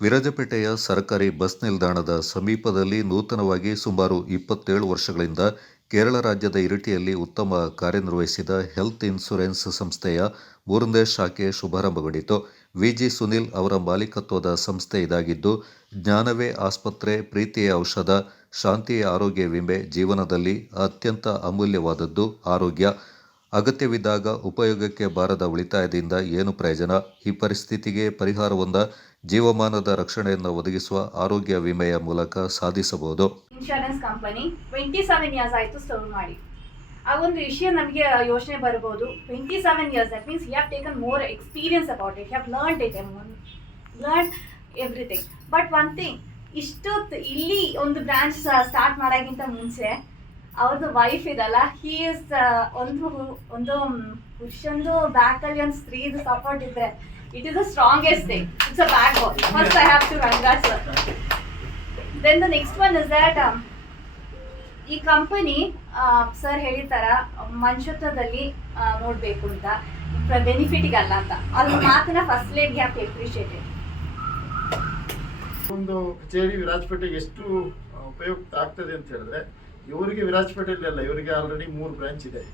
ವಿರಾಜಪೇಟೆಯ ಸರ್ಕಾರಿ ಬಸ್ ನಿಲ್ದಾಣದ ಸಮೀಪದಲ್ಲಿ ನೂತನವಾಗಿ ಸುಮಾರು 27 ವರ್ಷಗಳಿಂದ ಕೇರಳ ರಾಜ್ಯದ ಇರಿಟಿಯಲ್ಲಿ ಉತ್ತಮ ಕಾರ್ಯನಿರ್ವಹಿಸಿದ ಹೆಲ್ತ್ ಇನ್ಶೂರೆನ್ಸ್ ಸಂಸ್ಥೆಯ 3ನೇ ಶಾಖೆ ಶುಭಾರಂಭಗೊಂಡಿತು. ವಿಜಿ ಸುನಿಲ್ ಅವರ ಮಾಲೀಕತ್ವದ ಸಂಸ್ಥೆ ಇದಾಗಿದ್ದು, ಜ್ಞಾನವೇ ಆಸ್ಪತ್ರೆ, ಪ್ರೀತಿಯೇ ಔಷಧ, ಶಾಂತಿಯೇ ಆರೋಗ್ಯ ವಿಮೆ. ಜೀವನದಲ್ಲಿ ಅತ್ಯಂತ ಅಮೂಲ್ಯವಾದದ್ದು ಆರೋಗ್ಯ. ಅಗತ್ಯವಿದ್ದಾಗ ಉಪಯೋಗಕ್ಕೆ ಬಾರದ ಉಳಿತಾಯದಿಂದ ಏನು ಪ್ರಯೋಜನ? ಈ ಪರಿಸ್ಥಿತಿಗೆ ಪರಿಹಾರವೊಂದ ಜೀವಮಾನದ ರಕ್ಷಣೆಯನ್ನು ಒದಗಿಸುವ ಆರೋಗ್ಯ ವಿಮೆಯ ಮೂಲಕ ಸಾಧಿಸಬಹುದು. ಇನ್ಶೂರೆನ್ಸ್ ಕಂಪನಿ 27 ಇಯರ್ಸ್ ಆಯಿತು ಸರ್ವ್ ಮಾಡಿ. ಆ ಒಂದು ವಿಷಯ ನಮಗೆ ಯೋಚನೆ ಬರ್ಬೋದು. 27 years, that means you have taken more experience about it, you have learned it, learn everything. But one thing, ಇಲ್ಲಿ ಒಂದು ಬ್ರಾಂಚ್ ಸ್ಟಾರ್ಟ್ ಮಾಡೋಕ್ಕಿಂತ ಮುಂಚೆ ಅವ್ರದ್ದು ವೈಫ್ ಇದಲ್ಲ, ಹಿ ಇಸ್ ಒಂದು ಪುರುಷಂದು ಬ್ಯಾಕಲ್ಲಿ ಒಂದು ಸ್ತ್ರೀದು ಸಪೋರ್ಟ್ ಇದ್ರೆ it is the strongest thing. It's a backbone. First I have to congrats sir. Then the next one is that ಈ ಕಂಪನಿ ಸರ್ ಹೇಳಿದಾರ ಮನುಷ್ಯತ್ವದಲ್ಲಿ ನೋಡಬೇಕು ಅಂತ, ಬೆನಿಫಿಟ್ಗೆ ಅಲ್ಲ ಅಂತ. ಅದ್ರ ಮಾತನ್ನ first lady have to appreciate it. ಒಂದು ಕಚೇರಿ ವಿರಾಜಪೇಟೆಗೆ ಎಷ್ಟು ಉಪಯುಕ್ತ ಆಗ್ತದೆ ಅಂತ ಹೇಳಿದ್ರೆ, ಇವರಿಗೆ ವಿರಾಜಪೇಟೆಯಲ್ಲಿ ಅಲ್ಲ, ಇವರಿಗೆ ಆಲ್ರೆಡಿ 3 ಬ್ರಾಂಚ್ ಇದೆ.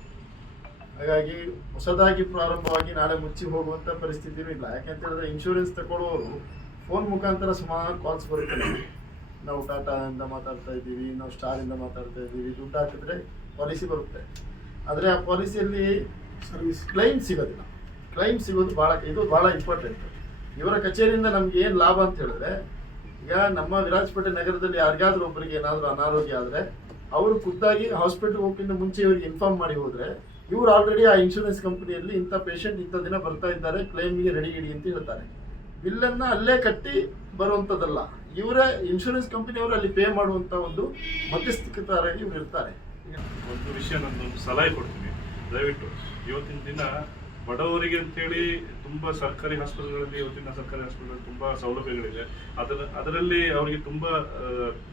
ಹಾಗಾಗಿ ಹೊಸದಾಗಿ ಪ್ರಾರಂಭವಾಗಿ ನಾಳೆ ಮುಚ್ಚಿ ಹೋಗುವಂಥ ಪರಿಸ್ಥಿತಿನೂ ಇಲ್ಲ. ಯಾಕೆಂತ ಹೇಳಿದ್ರೆ ಇನ್ಶೂರೆನ್ಸ್ ತಗೊಳ್ಳೋರು ಫೋನ್ ಮುಖಾಂತರ ಸುಮಾರು ಕಾಲ್ಸ್ ಬರುತ್ತೆ. ನಾವು ಟಾಟಾದಿಂದ ಮಾತಾಡ್ತಾ ಇದ್ದೀವಿ, ನಾವು ಸ್ಟಾರಿಂದ ಮಾತಾಡ್ತಾ ಇದ್ದೀವಿ, ದುಡ್ಡು ಹಾಕಿದ್ರೆ ಪಾಲಿಸಿ ಬರುತ್ತೆ. ಆದರೆ ಆ ಪಾಲಿಸಿಯಲ್ಲಿ ಸರ್ವಿಸ್ ಕ್ಲೈಮ್ ಸಿಗೋದಿಲ್ಲ. ಕ್ಲೈಮ್ ಸಿಗೋದು ಇದು ಭಾಳ ಇಂಪಾರ್ಟೆಂಟ್. ಇವರ ಕಚೇರಿಯಿಂದ ನಮ್ಗೆ ಏನು ಲಾಭ ಅಂತ ಹೇಳಿದ್ರೆ, ಈಗ ನಮ್ಮ ವಿರಾಜಪೇಟೆ ನಗರದಲ್ಲಿ ಯಾರಿಗಾದ್ರೂ ಒಬ್ಬರಿಗೆ ಏನಾದರೂ ಅನಾರೋಗ್ಯ ಆದರೆ ಅವರು ಖುದ್ದಾಗಿ ಹಾಸ್ಪಿಟಲ್ ಹೋಗೋಕ್ಕಿಂತ ಮುಂಚೆ ಇವರಿಗೆ ಇನ್ಫಾರ್ಮ್ ಮಾಡಿ ಹೋದರೆ, ಇವ್ರು ಆಲ್ರೆಡಿ ಆ ಇನ್ಶೂರೆನ್ಸ್ ಕಂಪನಿಯಲ್ಲಿ ಇಂಥ ಪೇಷಂಟ್ ಇಂಥ ದಿನ ಬರ್ತಾ ಇದ್ದಾರೆ, ಕ್ಲೈಮಿಗೆ ರೆಡಿ ಅಂತ ಹೇಳ್ತಾರೆ. ಬಿಲ್ಲನ್ನು ಅಲ್ಲೇ ಕಟ್ಟಿ ಬರುವಂಥದ್ದಲ್ಲ, ಇವರೇ ಇನ್ಶೂರೆನ್ಸ್ ಕಂಪನಿಯವರು ಅಲ್ಲಿ ಪೇ ಮಾಡುವಂಥ ಒಂದು ಮಧ್ಯಸ್ಥಿಕರಾಗಿ ಇವ್ರು ಇರ್ತಾರೆ. ಒಂದು ವಿಷಯ ನಾನೊಂದು ಸಲಹೆ ಕೊಡ್ತೀನಿ, ದಯವಿಟ್ಟು ಇವತ್ತಿನ ದಿನ ಬಡವರಿಗೆ ಅಂತೇಳಿ ತುಂಬ ಸರ್ಕಾರಿ ಹಾಸ್ಪಿಟಲ್ಗಳಲ್ಲಿ, ಇವತ್ತಿನ ಸರ್ಕಾರಿ ಹಾಸ್ಪಿಟಲ್ ತುಂಬ ಸೌಲಭ್ಯಗಳಿದೆ. ಅದರಲ್ಲಿ ಅವರಿಗೆ ತುಂಬ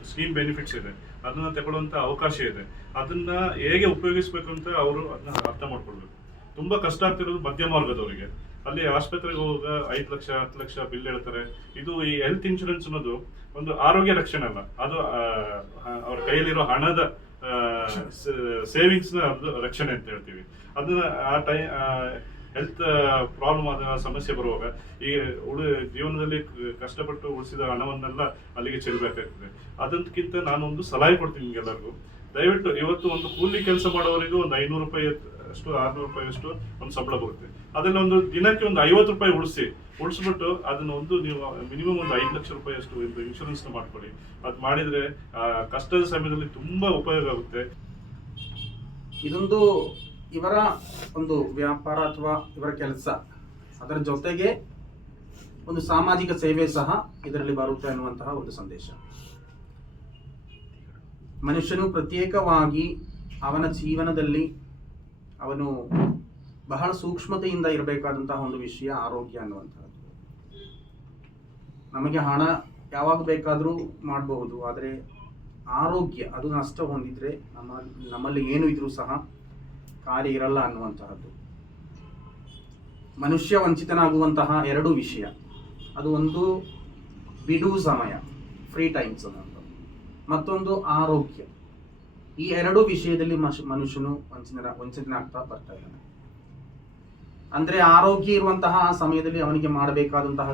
ಸ್ಕೀಮ್ ಬೆನಿಫಿಟ್ಸ್ ಇದೆ, ಅದನ್ನು ತಗೊಳ್ಳುವಂಥ ಅವಕಾಶ ಇದೆ. ಅದನ್ನ ಹೇಗೆ ಉಪಯೋಗಿಸ್ಬೇಕು ಅಂತ ಅವರು ಅದನ್ನ ಅರ್ಥ ಮಾಡ್ಕೊಳ್ಬೇಕು. ತುಂಬ ಕಷ್ಟ ಆಗ್ತಿರೋದು ಮಧ್ಯಮ ವರ್ಗದವರಿಗೆ. ಅಲ್ಲಿ ಆಸ್ಪತ್ರೆಗೆ ಹೋಗುವಾಗ 5 ಲಕ್ಷ 10 ಲಕ್ಷ ಬಿಲ್ ಹೇಳ್ತಾರೆ. ಇದು ಈ ಹೆಲ್ತ್ ಇನ್ಶೂರೆನ್ಸ್ ಅನ್ನೋದು ಒಂದು ಆರೋಗ್ಯ ರಕ್ಷಣೆ ಅಲ್ಲ, ಅದು ಅವ್ರ ಕೈಯಲ್ಲಿರೋ ಹಣದ ಸೇವಿಂಗ್ಸ್ ರಕ್ಷಣೆ ಅಂತ ಹೇಳ್ತೀವಿ. ಅದನ್ನ ಹೆಲ್ತ್ ಪ್ರಾಬ್ಲಮ್ ಆದ ಸಮಸ್ಯೆ ಬರುವಾಗ ಈ ಜೀವನದಲ್ಲಿ ಕಷ್ಟಪಟ್ಟು ಉಳಿಸಿದ ಹಣವನ್ನೆಲ್ಲ ಅಲ್ಲಿಗೆ ಚೆಲ್ಲಬೇಕಾಗ್ತದೆ. ಅದಕ್ಕಿಂತ ನಾನೊಂದು ಸಲಹೆ ಕೊಡ್ತೀನಿ ನಿಮ್ಗೆಲ್ಲರಿಗೂ, ದಯವಿಟ್ಟು ಇವತ್ತು ಒಂದು ಕೂಲಿ ಕೆಲಸ ಮಾಡೋವರಿಗೂ ಒಂದು 500 ರೂಪಾಯಿ ಅಷ್ಟು 600 ರೂಪಾಯಿ ಅಷ್ಟು ಒಂದು ಸಂಬಳ ಬರುತ್ತೆ. ಅದನ್ನ ಒಂದು ದಿನಕ್ಕೆ ಒಂದು 50 ರೂಪಾಯಿ ಉಳಿಸ್ಬಿಟ್ಟು ಅದನ್ನ ಒಂದು ನೀವು ಮಿನಿಮಮ್ ಒಂದು 5 ಲಕ್ಷ ರೂಪಾಯಿ ಅಷ್ಟು ಇನ್ಶೂರೆನ್ಸ್ ಮಾಡ್ಕೊಳ್ಳಿ. ಅದು ಮಾಡಿದ್ರೆ ಕಷ್ಟದ ಸಮಯದಲ್ಲಿ ತುಂಬಾ ಉಪಯೋಗ ಆಗುತ್ತೆ. ಇದೊಂದು ಇವರ ಒಂದು ವ್ಯಾಪಾರ ಅಥವಾ ಇವರ ಕೆಲಸ, ಅದರ ಜೊತೆಗೆ ಒಂದು ಸಾಮಾಜಿಕ ಸೇವೆ ಸಹ ಇದರಲ್ಲಿ ಬರುತ್ತೆ ಅನ್ನುವಂತಹ ಒಂದು ಸಂದೇಶ. ಮನುಷ್ಯನು ಪ್ರತ್ಯೇಕವಾಗಿ ಅವನ ಜೀವನದಲ್ಲಿ ಅವನು ಬಹಳ ಸೂಕ್ಷ್ಮತೆಯಿಂದ ಇರಬೇಕಾದಂತಹ ಒಂದು ವಿಷಯ ಆರೋಗ್ಯ ಅನ್ನುವಂಥದ್ದು. ನಮಗೆ ಹಣ ಯಾವಾಗ ಬೇಕಾದರೂ ಮಾಡಬಹುದು, ಆದರೆ ಆರೋಗ್ಯ ಅದು ನಷ್ಟ ಹೊಂದಿದ್ರೆ ನಮ್ಮಲ್ಲಿ ಏನು ಇದ್ರೂ ಸಹ ಕಾರ್ಯ ಇರಲ್ಲ ಅನ್ನುವಂತಹದ್ದು. ಮನುಷ್ಯ ವಂಚಿತನಾಗುವಂತಹ 2 ವಿಷಯ, ಅದು ಒಂದು ಬಿಡುವು ಸಮಯ, ಫ್ರೀ ಟೈಮ್ಸ್ ಅನ್ನೋದು, ಮತ್ತೊಂದು ಆರೋಗ್ಯ. ಈ 2 ವಿಷಯದಲ್ಲಿ ಮನುಷ್ಯನು ವಂಚನೆಯಾಗ್ತಾ ಬರ್ತಾ ಇದ್ದಾನೆ. ಅಂದ್ರೆ ಆರೋಗ್ಯ ಇರುವಂತಹ ಸಮಯದಲ್ಲಿ ಅವನಿಗೆ ಮಾಡಬೇಕಾದಂತಹ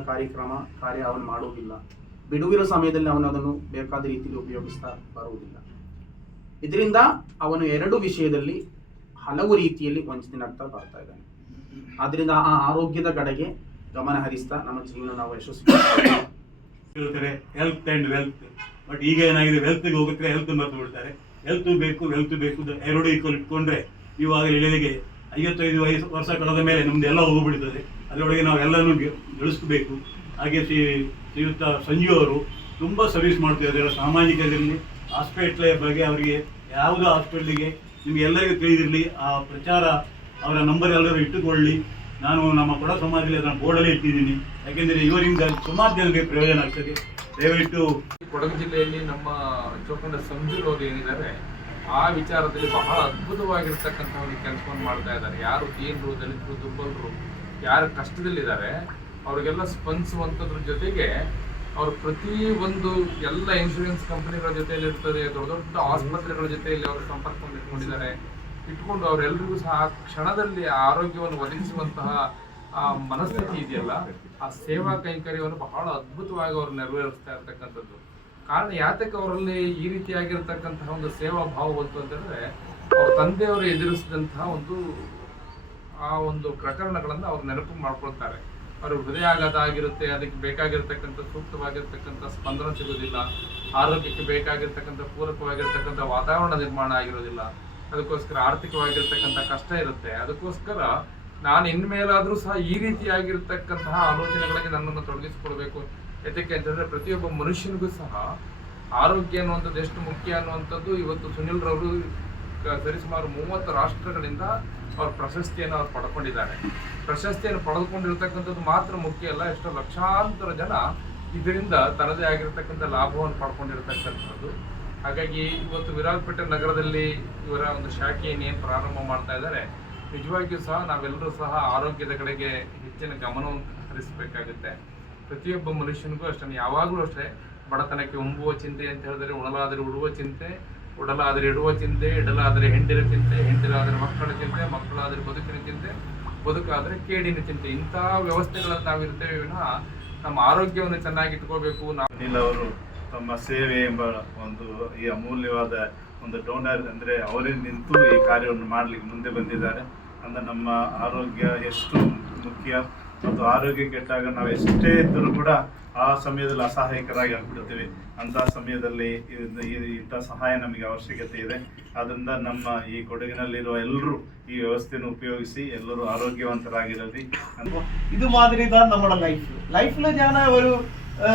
ಕಾರ್ಯ ಅವನು ಮಾಡುವುದಿಲ್ಲ. ಬಿಡುವಿರೋ ಸಮಯದಲ್ಲಿ ಅವನು ಅದನ್ನು ಬೇಕಾದ ರೀತಿಯಲ್ಲಿ ಉಪಯೋಗಿಸ್ತಾ ಬರುವುದಿಲ್ಲ. ಇದರಿಂದ ಅವನು 2 ವಿಷಯದಲ್ಲಿ ಹಲವು ರೀತಿಯಲ್ಲಿ ವಂಚನೆಯಾಗ್ತಾ ಬರ್ತಾ ಇದ್ದಾನೆ. ಆದ್ರಿಂದ ಆ ಆರೋಗ್ಯದ ಕಡೆಗೆ ಗಮನ ಹರಿಸ್ತಾ ನಮ್ಮ ಜೀವನ ನಾವು ಯಶಸ್ವಿ ಹೇಳ್ತಾರೆ ಹೆಲ್ತ್ ಅಂಡ್ ವೆಲ್ತ್. ಬಟ್ ಈಗ ಏನಾಗಿದೆ, ವೆಲ್ತ್ಗೆ ಹೋಗುತ್ತೆ, ಹೆಲ್ತ್ ಮರೆತು ಬಿಡ್ತಾರೆ. ಹೆಲ್ತ್ ಬೇಕು 2 ಈಕ್ವಲ್ ಇಟ್ಕೊಂಡ್ರೆ ಇವಾಗ ಎಳೆಗೆ 55 ವರ್ಷ ಕಳೆದ ಮೇಲೆ ನಮ್ದು ಎಲ್ಲ ಹೋಗ್ಬಿಡ್ತದೆ. ಅದರೊಳಗೆ ನಾವು ಎಲ್ಲನೂ ಗಳಿಸ್ಬೇಕು. ಹಾಗೆ ಶ್ರೀಯುತ ಸಂಜು ಅವರು ತುಂಬ ಸರ್ವಿಸ್ ಮಾಡ್ತಿದ್ದಾರೆ ಸಾಮಾಜಿಕದಲ್ಲಿ. ಹಾಸ್ಪಿಟ್ಲ್ ಬಗ್ಗೆ ಅವರಿಗೆ ಯಾವುದೋ ಹಾಸ್ಪಿಟ್ಲಿಗೆ ನಿಮ್ಗೆ ಎಲ್ಲರಿಗೂ ತಿಳಿದಿರಲಿ, ಆ ಪ್ರಚಾರ ಅವರ ನಂಬರ್ ಎಲ್ಲರೂ ಇಟ್ಟುಕೊಳ್ಳಿ. ನಾನು ನಮ್ಮ ಕೊಡ ಸಮಾಜದಲ್ಲಿ ಅದನ್ನು ಬೋರ್ಡಲ್ಲಿ ಇಟ್ಟಿದ್ದೀನಿ. ಯಾಕೆಂದರೆ ಇವರಿಂದ ಸುಮಾರು ಜನರಿಗೆ ಪ್ರಯೋಜನ ಆಗ್ತದೆ. ದಯವಿಟ್ಟು ಕೊಡಗು ಜಿಲ್ಲೆಯಲ್ಲಿ ನಮ್ಮ ಚೋಕಂಡ ಸಂಜುರವರು ಏನಿದ್ದಾರೆ, ಆ ವಿಚಾರದಲ್ಲಿ ಬಹಳ ಅದ್ಭುತವಾಗಿರ್ತಕ್ಕಂಥ ಒಂದು ಕೆಲಸವನ್ನು ಮಾಡ್ತಾ ಇದ್ದಾರೆ. ಯಾರು ದೀನರು, ದಲಿತರು, ದುರ್ಬಲರು, ಯಾರು ಕಷ್ಟದಲ್ಲಿದ್ದಾರೆ ಅವರಿಗೆಲ್ಲ ಸ್ಪಂದಿಸುವಂಥದ್ರ ಜೊತೆಗೆ ಅವರು ಪ್ರತಿ ಒಂದು ಎಲ್ಲ ಇನ್ಶೂರೆನ್ಸ್ ಕಂಪನಿಗಳ ಜೊತೆಯಲ್ಲಿ ಇರ್ತದೆ, ದೊಡ್ಡ ದೊಡ್ಡ ಆಸ್ಪತ್ರೆಗಳ ಜೊತೆಯಲ್ಲಿ ಅವರು ಸಂಪರ್ಕವನ್ನು ಇಟ್ಕೊಂಡಿದ್ದಾರೆ. ಇಟ್ಕೊಂಡು ಅವರೆಲ್ಲರಿಗೂ ಸಹ ಆ ಕ್ಷಣದಲ್ಲಿ ಆರೋಗ್ಯವನ್ನು ಒದಗಿಸುವಂತಹ ಆ ಮನಸ್ಥಿತಿ ಇದೆಯಲ್ಲ, ಆ ಸೇವಾ ಕೈಂಕರ್ಯವನ್ನು ಬಹಳ ಅದ್ಭುತವಾಗಿ ಅವರು ನೆರವೇರಿಸ್ತಾ ಇರ್ತಕ್ಕಂಥದ್ದು. ಕಾರಣ ಯಾತಕ್ಕೆ ಅವರಲ್ಲಿ ಈ ರೀತಿಯಾಗಿರ್ತಕ್ಕಂತಹ ಒಂದು ಸೇವಾ ಭಾವ ಬಂತು ಅಂತಂದ್ರೆ, ಅವ್ರ ತಂದೆಯವರು ಎದುರಿಸಿದಂತಹ ಒಂದು ಪ್ರಕರಣಗಳನ್ನು ಅವ್ರು ನೆನಪು ಮಾಡ್ಕೊಳ್ತಾರೆ. ಅವರು ಹೃದಯಾಘಾತ ಆಗಿರುತ್ತೆ, ಅದಕ್ಕೆ ಬೇಕಾಗಿರ್ತಕ್ಕಂಥ ಸೂಕ್ತವಾಗಿರ್ತಕ್ಕಂಥ ಸ್ಪಂದನ ಸಿಗೋದಿಲ್ಲ, ಆರೋಗ್ಯಕ್ಕೆ ಬೇಕಾಗಿರ್ತಕ್ಕಂಥ ಪೂರಕವಾಗಿರ್ತಕ್ಕಂಥ ವಾತಾವರಣ ನಿರ್ಮಾಣ ಆಗಿರೋದಿಲ್ಲ, ಅದಕ್ಕೋಸ್ಕರ ಆರ್ಥಿಕವಾಗಿರ್ತಕ್ಕಂಥ ಕಷ್ಟ ಇರುತ್ತೆ. ಅದಕ್ಕೋಸ್ಕರ ನಾನು ಇನ್ಮೇಲಾದರೂ ಸಹ ಈ ರೀತಿಯಾಗಿರ್ತಕ್ಕಂತಹ ಆಲೋಚನೆಗಳಿಗೆ ನನ್ನನ್ನು ತೊಡಗಿಸಿಕೊಳ್ಬೇಕು. ಯಾಕೆ ಅಂತಂದರೆ ಪ್ರತಿಯೊಬ್ಬ ಮನುಷ್ಯನಿಗೂ ಸಹ ಆರೋಗ್ಯ ಅನ್ನುವಂಥದ್ದು ಎಷ್ಟು ಮುಖ್ಯ ಅನ್ನುವಂಥದ್ದು ಇವತ್ತು ಸುನಿಲ್ ರವರು ಸರಿಸುಮಾರು 30 ರಾಷ್ಟ್ರಗಳಿಂದ ಅವ್ರ ಪ್ರಶಸ್ತಿಯನ್ನು ಅವ್ರು ಪಡ್ಕೊಂಡಿದ್ದಾರೆ. ಪ್ರಶಸ್ತಿಯನ್ನು ಪಡೆದುಕೊಂಡಿರ್ತಕ್ಕಂಥದ್ದು ಮಾತ್ರ ಮುಖ್ಯ ಅಲ್ಲ, ಎಷ್ಟೋ ಲಕ್ಷಾಂತರ ಜನ ಇದರಿಂದ ತನ್ನದೇ ಆಗಿರ್ತಕ್ಕಂಥ ಲಾಭವನ್ನು ಪಡ್ಕೊಂಡಿರ್ತಕ್ಕಂಥದ್ದು. ಹಾಗಾಗಿ ಇವತ್ತು ವಿರಾಜಪೇಟೆ ನಗರದಲ್ಲಿ ಇವರ ಒಂದು ಶಾಖೆಯನ್ನು ಏನು ಪ್ರಾರಂಭ ಮಾಡ್ತಾ ಇದ್ದಾರೆ, ನಿಜವಾಗಿಯೂ ಸಹ ನಾವೆಲ್ಲರೂ ಸಹ ಆರೋಗ್ಯದ ಕಡೆಗೆ ಹೆಚ್ಚಿನ ಗಮನವನ್ನು ಹರಿಸಬೇಕಾಗುತ್ತೆ. ಪ್ರತಿಯೊಬ್ಬ ಮನುಷ್ಯನಿಗೂ ಅಷ್ಟೇ, ಯಾವಾಗಲೂ ಅಷ್ಟೇ, ಬಡತನಕ್ಕೆ ಉಂಬುವ ಚಿಂತೆ ಅಂತ ಹೇಳಿದರೆ ಉಣಲಾದರೆ ಉಡುವ ಚಿಂತೆ, ಉಡಲಾದರೆ ಇಡುವ ಚಿಂತೆ, ಇಡಲಾದರೆ ಹೆಂಡಿರ ಚಿಂತೆ, ಹೆಂಡಿರಾದರೆ ಮಕ್ಕಳ ಚಿಂತೆ, ಮಕ್ಕಳಾದರೆ ಬದುಕಿನ ಚಿಂತೆ, ಬದುಕಾದರೆ ಕೇಡಿನ ಚಿಂತೆ. ಇಂಥ ವ್ಯವಸ್ಥೆಗಳನ್ನು ನಾವಿರ್ತೇವೆ ವಿನಃ ನಮ್ಮ ಆರೋಗ್ಯವನ್ನು ಚೆನ್ನಾಗಿ ಇಟ್ಕೋಬೇಕು. ಅನಿಲ್ ಅವರು ತಮ್ಮ ಸೇವೆ ಎಂಬ ಒಂದು ಈ ಅಮೂಲ್ಯವಾದ ಒಂದು ಡೋನರ್ ಅಂದರೆ ಅವರೇ ನಿಂತು ಈ ಕಾರ್ಯವನ್ನು ಮಾಡಲಿಕ್ಕೆ ಮುಂದೆ ಬಂದಿದ್ದಾರೆ. ಅಂದರೆ ನಮ್ಮ ಆರೋಗ್ಯ ಎಷ್ಟು ಮುಖ್ಯ ಮತ್ತು ಆರೋಗ್ಯ ಕೆಟ್ಟಾಗ ನಾವು ಎಷ್ಟೇ ಇದ್ದರೂ ಕೂಡ ಆ ಸಮಯದಲ್ಲಿ ಅಸಹಾಯಕರಾಗಿ ಆಗ್ಬಿಡ್ತೀವಿ. ಅಂತಹ ಸಮಯದಲ್ಲಿ ಇಂಥ ಸಹಾಯ ನಮಗೆ ಅವಶ್ಯಕತೆ ಇದೆ. ಆದ್ದರಿಂದ ನಮ್ಮ ಈ ಕೊಡಗಿನಲ್ಲಿರುವ ಎಲ್ಲರೂ ഈ വ്യവസ്ഥയെ ഉപയോഗിച്ച് എല്ലാവരും ആരോഗ്യവന്തരാകരുത്. ഇത് മാതിരി தான் നമ്മുടെ ലൈഫിൽ ഞാൻ ഒരു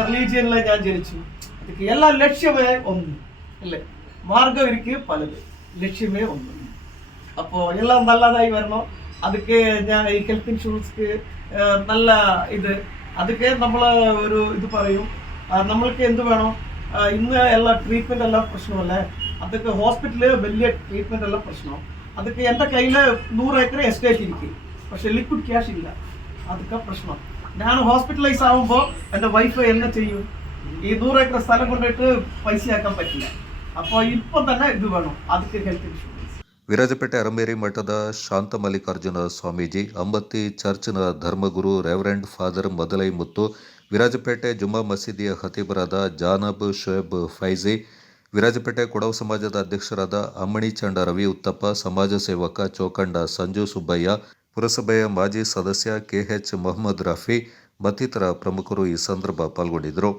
റിലീജിയനിൽ ഞാൻ ജനിച്ചു. ಅದಕ್ಕೆ ಎಲ್ಲ ലക്ഷ്യമേ ഒന്ന് അല്ലേ, മാർഗം ഇരിക്ക് പലത്, ലക്ഷ്യമേ ഒന്ന്. അപ്പോൾ എല്ലാം നല്ലതായി വരണം. ಅದಕ್ಕೆ ഞാൻ ഈ ഹെൽത്ത് ഇൻഷുറൻസ് നല്ല ഇത് ಅದಕ್ಕೆ നമ്മൾ ഒരു ഇത് പറയും, നമ്മൾക്ക് എന്ത് വേണം, ഇന്ന് എല്ലാ ട്രീറ്റ്മെന്റ് എല്ലാം പ്രശ്നമല്ലേ, അതൊക്കെ ഹോസ്പിറ്റലിൽ വലിയ ട്രീറ്റ്മെന്റ് എല്ലാം പ്രശ്നം. ಅದಕ್ಕೆ എൻ്റെ കയ്യിൽ 100 ഏക്കർ എസ്റ്റേറ്റ് ഇരിക്കും, പക്ഷെ ലിക്വിഡ് ക്യാഷ് ഇല്ല, അതൊക്കെ പ്രശ്നം. ഞാൻ ഹോസ്പിറ്റലൈസ് ആകുമ്പോൾ എൻ്റെ വൈഫ് എന്നെ ചെയ്യും, ഈ 100 ഏക്കർ സ്ഥലം കൊണ്ടിട്ട് പൈസയാക്കാൻ പറ്റില്ല. അപ്പോൾ ഇപ്പം തന്നെ ഇത് വേണം, ಅದಕ್ಕೆ ಹೆಲ್ತ್ ಇನ್ಶೂರೆನ್ಸ್. ವಿರಾಜಪೇಟೆ ಅರಮೇರಿ ಮಠದ ಶಾಂತ ಮಲ್ಲಿಕಾರ್ಜುನ ಸ್ವಾಮೀಜಿ, ಅಂಬತ್ತಿ ಚರ್ಚ್ನ ಧರ್ಮಗುರು ರೆವರೆಂಡ್ ಫಾದರ್ ಮದಲೈ ಮುತ್ತು, ವಿರಾಜಪೇಟೆ ಜುಮ್ಮಾ ಮಸೀದಿಯ ಖತೀಬರಾದ ಜಾನಬ್ ಶೋಯಬ್ ಫೈಜಿ, ವಿರಾಜಪೇಟೆ ಕೊಡವ ಸಮಾಜದ ಅಧ್ಯಕ್ಷರಾದ ಅಮ್ಮಣಿ ಚಂಡ ರವಿ ಉತ್ತಪ್ಪ, ಸಮಾಜ ಸೇವಕ ಚೋಕಂಡ ಸಂಜು ಸುಬ್ಬಯ್ಯ, ಪುರಸಭೆಯ ಮಾಜಿ ಸದಸ್ಯ ಕೆಎಚ್ ಮೊಹಮ್ಮದ್ ರಫಿ ಮತ್ತಿತರ ಪ್ರಮುಖರು ಈ ಸಂದರ್ಭ ಪಾಲ್ಗೊಂಡಿದ್ದರು.